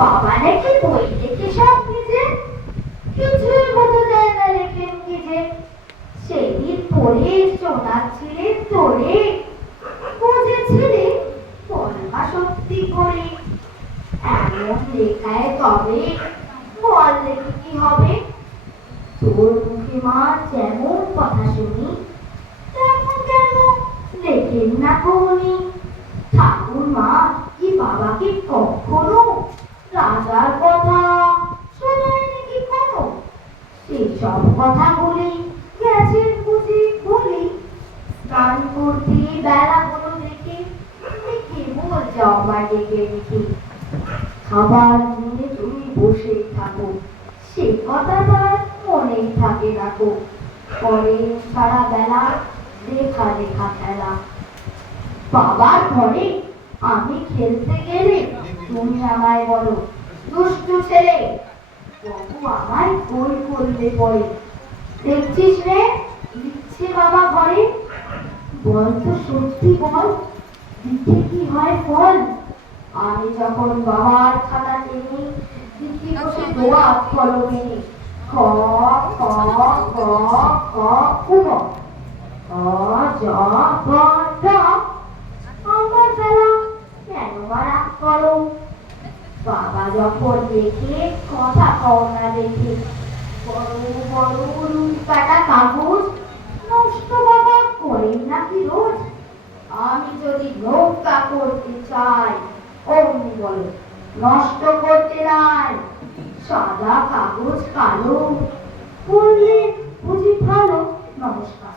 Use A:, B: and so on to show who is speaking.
A: নাকি বই দেখে সব কি যে? সেদিন পড়ে তোরে সত্যি করে। এমন লেখায় তবে বল কি হবে। তোর মুখে মা যেমন কথা শুনি, তেমন কেন লেখেন না কোনি ঠাকুর মা কি বাবাকে কখনো সেসব কথা বলি গেছেন বুঝি বলি। স্নান করতে বেলা হলো দেখে দেখে বল যাও ডেকে রেখে খাবার নিয়ে তুমি বসে থাকো, সে কথা তার মনেই থাকে রাখো। পরে সারা বেলা দেখা লেখা খেলা। বাবার ঘরে আমি খেলতে গেলে তুমি আমায় বলো, দুষ্টু ছেলে বাবু আমায় গোল করলে পরে দেখছিস রে লিখছে বাবা ঘরে বল তো সত্যি বল লিখে কি হয় ফল আমি যখন বাবার খাতা টেনে লিখি বসে দোয়া কলমে খ খ গ ক কুম অ জ গ ড আমার বেলা কেন মারা করো বাবা যখন দেখে কথা কও না দেখে বড় বড় রুই কাটা কাগজ নষ্ট বাবা করেন নাকি রোজ আমি যদি নৌকা করতে চাই অমনি বলো নষ্ট করতে নাই সাদা কাগজ কালো পড়লে বুঝি ভালো নমস্কার